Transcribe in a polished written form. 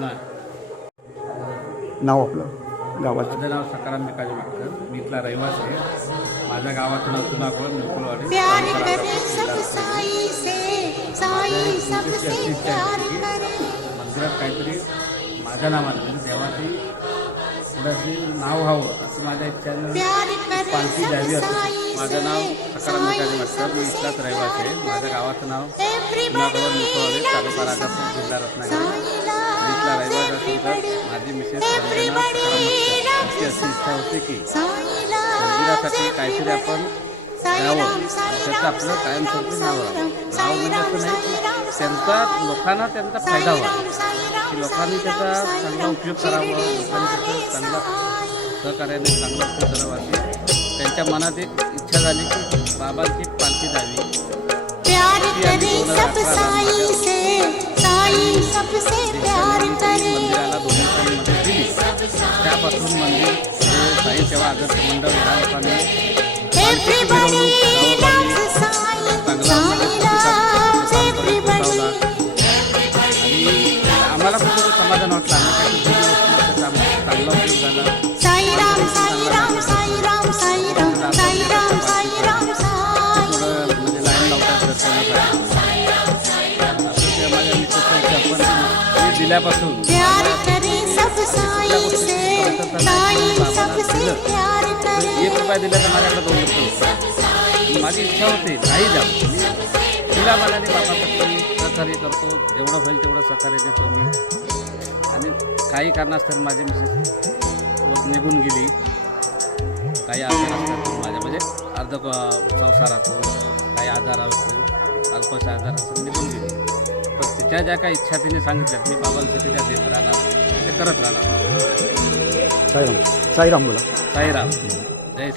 नाही. नाव आपलं गावाचं? माझं नाव सकाराम भिकाजी मागकर. मी इथला रहिवासी आहे. माझ्या गावाचं नाव चुनाकोळ मुकुलवाडी. प्यार करे सब साई से, साई सबसे प्यार करे. मंदिरात काहीतरी माझ्या नावाने म्हणजे देवाची थोडंशी नाव व्हावं असं माझ्या इच्छेनं प्यार करे पालखी सब द्यावी असं. साई माझं नाव से, सकाराम भिकाजी साई मागकर. मी इथलाच सबसे रहिवासी आहे. माझ्या गावाचं नाव चुनाकोळ मुकुलवाडी, तालुका राजापूर, जिल्हा रत्नागिरी. मी इथला रहिवासी असून माझी मिसेस रंजना सकाराम मागकर यांची अशी इच्छा होती की मंदिरासाठी काहीतरी आपण द्यावं. त्याचं आपलं कायमस्वरूपी नाव व्हावं. नाव म्हणजे असं नाही की त्यांचा लोकांना त्यांचा फायदा व्हावा, की लोकांनी त्याचा चांगला उपयोग करावा, लोकांनी त्याचा चांगला सहकार्याने चांगला उपयोग करावा अशी त्यांच्या मनात एक इच्छा झाली की बाबांची पालखी द्यावी. प्यार करे सब साई से, साई सबसे प्यार करे. मंदिराला डोनेशनमध्ये दिली. त्यापासून मंदिर साई सेवा आदर्श मंडळ या लोकांनी Everybody loves Sai, Sai loves everybody. आणि आम्हाला कुठं समाधान वाटलं. आम्ही काही चांगला उपयोग झाला. साई राम साई राम साई राम साई राम साई राम साई राम साई. थोडं म्हणजे लाईन लावतात दर्शनासाठी असं ते माझ्या मित्रांच्या पण मी दिल्यापासून प्यार करे सब साई से, साई सबसे प्यार करे. 1 रुपया दिला तर माझ्याकडे 2 रुपये होते. माझी इच्छा होती नाही जाऊ. मी तिला मनाने बाबासाठी सहकार्य करतो, जेवढं होईल तेवढं सहकार्य देतो मी. आणि काही कारणास्तव माझी मिसेस निघून गेली. काही आजार असतात माझ्या म्हणजे अर्ध संसारातून काही आजार असेल, अल्पशा आजार असेल निघून गेली. तर तिच्या ज्या काही इच्छा तिने सांगितल्यात मी बाबांसाठी त्या देत राहणार, ते करत राहणार. साईराम. साईराम बोला. साईराम. जय